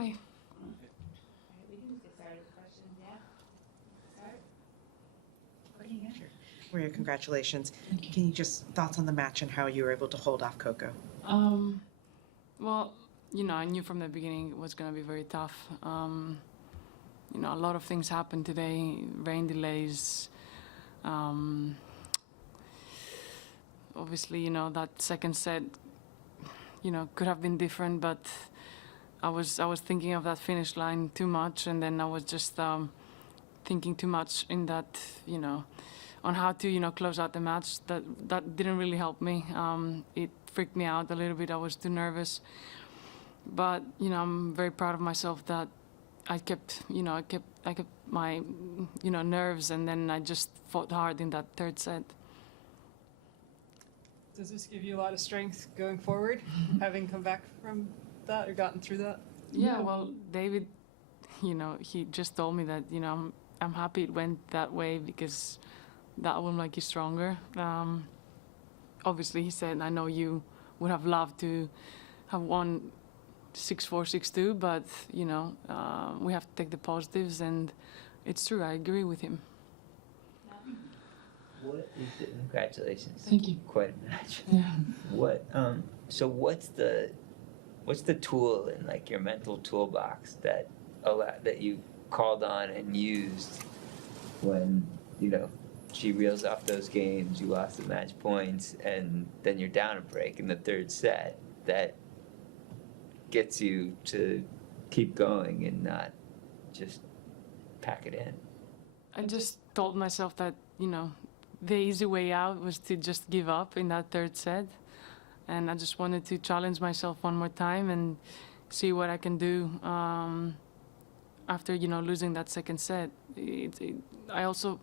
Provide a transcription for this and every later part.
Hi. We can just get started with questions, yeah? Start? Okay, sure. Maria, congratulations. Can you just thoughts on the match and how you were able to hold off Coco? Well, I knew from the beginning it was going to be very tough. A lot of things happened today, rain delays. Obviously, that second set, could have been different, but I was thinking of that finish line too much, and then I was just thinking too much in that, on how to, close out the match. That didn't really help me. It freaked me out a little bit. I was too nervous. But, I'm very proud of myself that I kept my, nerves, and then I just fought hard in that third set. Does this give you a lot of strength going forward, having come back from that or gotten through that? Yeah, well, David, he just told me that, I'm happy it went that way because that will make you stronger. Obviously, he said, I know you would have loved to have won 6-4, 6-2, but, we have to take the positives, and it's true, I agree with him. What is the, congratulations. Thank you. Quite a match. Yeah. So what's the tool in like your mental toolbox that you called on and used when, she reels off those games, you lost the match points, and then you're down a break in the third set that gets you to keep going and not just pack it in? I just told myself that, the easy way out was to just give up in that third set. And I just wanted to challenge myself one more time and see what I can do after, losing that second set. I also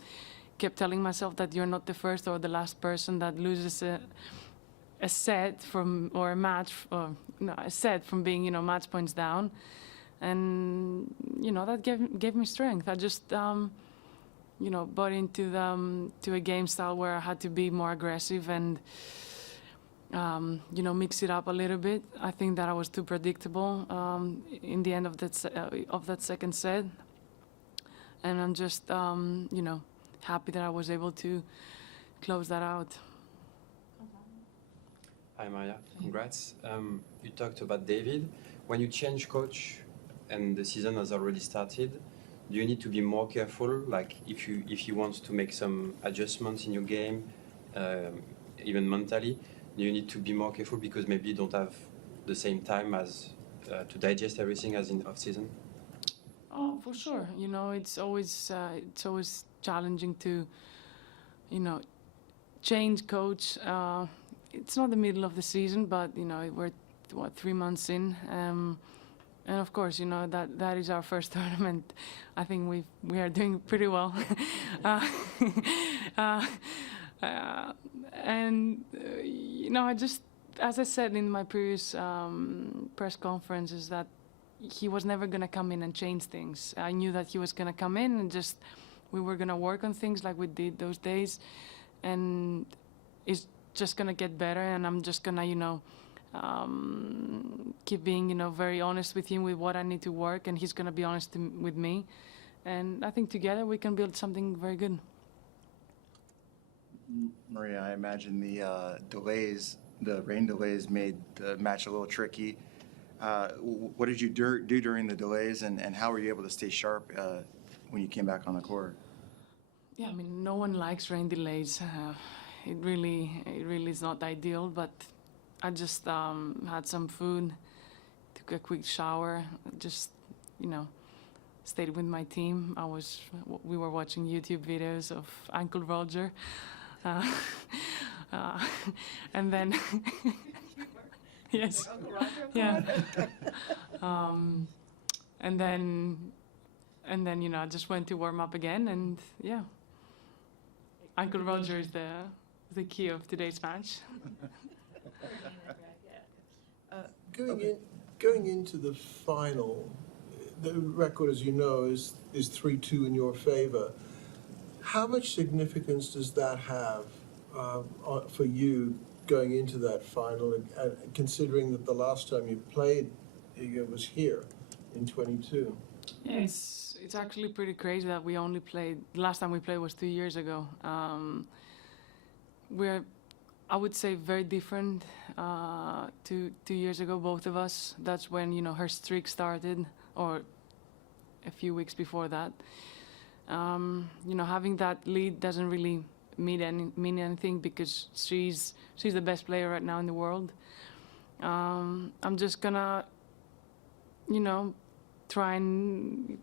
kept telling myself that you're not the first or the last person that loses a set from, or a match, or no, a set from being, match points down. And, that gave me strength. I just, bought into to a game style where I had to be more aggressive and, mix it up a little bit. I think that I was too predictable in the end of that second set. And I'm just, happy that I was able to close that out. Hi, Maria. Congrats. You talked about David. When you change coach and the season has already started, do you need to be more careful? Like if he wants to make some adjustments in your game, even mentally, do you need to be more careful because maybe you don't have the same time as to digest everything as in off season? Oh, for sure. It's always challenging to, change coach. It's not the middle of the season, but we're 3 months in. And of course, that is our first tournament. I think we are doing pretty well. And I just, as I said in my previous press conferences, that he was never going to come in and change things. I knew that he was going to come in and just we were going to work on things like we did those days, and it's just going to get better. And I'm just going to, keep being, very honest with him with what I need to work, and he's going to be honest with me. And I think together we can build something very good. Maria, I imagine the rain delays made the match a little tricky. What did you do during the delays, and how were you able to stay sharp when you came back on the court? Yeah, no one likes rain delays. It really is not ideal, but I just had some food, took a quick shower, just, stayed with my team. We were watching YouTube videos of Uncle Roger. And then, yes, yeah. And then, I just went to warm up again, and yeah, Uncle Roger is the key of today's match. Going into the final, the record, as you know, is 3-2 in your favor. How much significance does that have for you going into that final, and considering that the last time you played Iga was here in 22. Yeah, it's actually pretty crazy that we only played. Last time we played was 2 years ago. We're, I would say, very different. 2 years ago, both of us. That's when her streak started, or a few weeks before that. Having that lead doesn't really mean anything because she's the best player right now in the world. I'm just gonna, try and,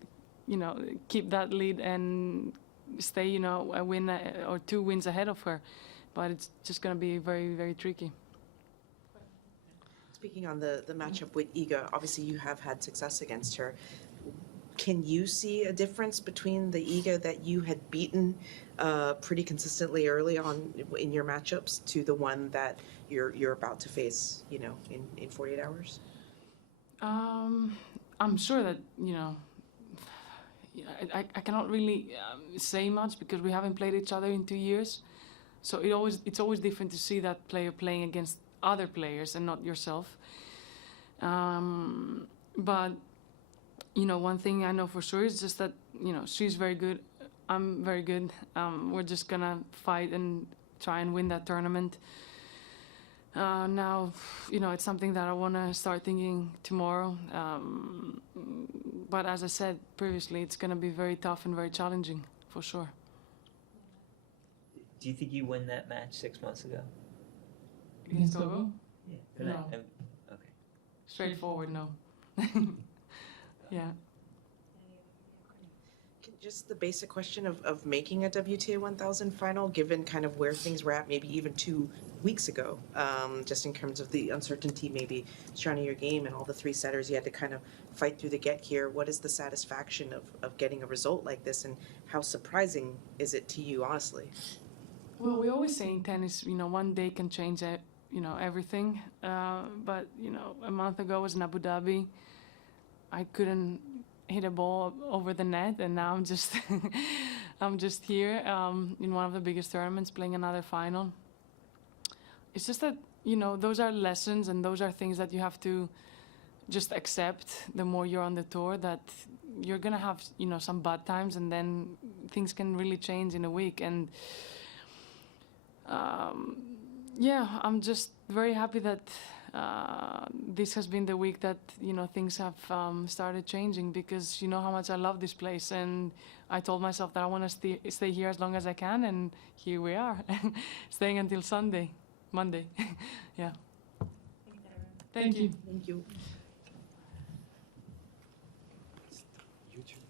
keep that lead and stay, a win or 2 wins ahead of her. But it's just gonna be very, very tricky. Speaking on the matchup with Iga, obviously you have had success against her. Can you see a difference between the Iga that you had beaten pretty consistently early on in your matchups to the one that you're about to face, in 48 hours? I'm sure that, I cannot really say much because we haven't played each other in 2 years. So it's always different to see that player playing against other players and not yourself. But, one thing I know for sure is just that, she's very good. I'm very good. We're just gonna fight and try and win that tournament. Now, it's something that I want to start thinking tomorrow. But as I said previously, it's going to be very tough and very challenging, for sure. Do you think you win that match 6 months ago? Against Togo? Yeah. No. Okay. Straightforward, no. Yeah. Just the basic question of making a WTA 1000 final, given kind of where things were at maybe even 2 weeks ago, just in terms of the uncertainty maybe surrounding your game and all the 3-setters you had to kind of fight through to get here. What is the satisfaction of getting a result like this, and how surprising is it to you, honestly? Well, we always say in tennis, one day can change everything. But, a month ago was in Abu Dhabi. I couldn't hit a ball over the net, and now I'm just I'm just here in one of the biggest tournaments playing another final. It's just that those are lessons and those are things that you have to just accept the more you're on the tour, that you're gonna have some bad times and then things can really change in a week. And I'm just very happy that this has been the week that things have started changing, because you know how much I love this place, and I told myself that I want to stay here as long as I can, and here we are, staying until Monday. Yeah. Thank you. Thank you. YouTube.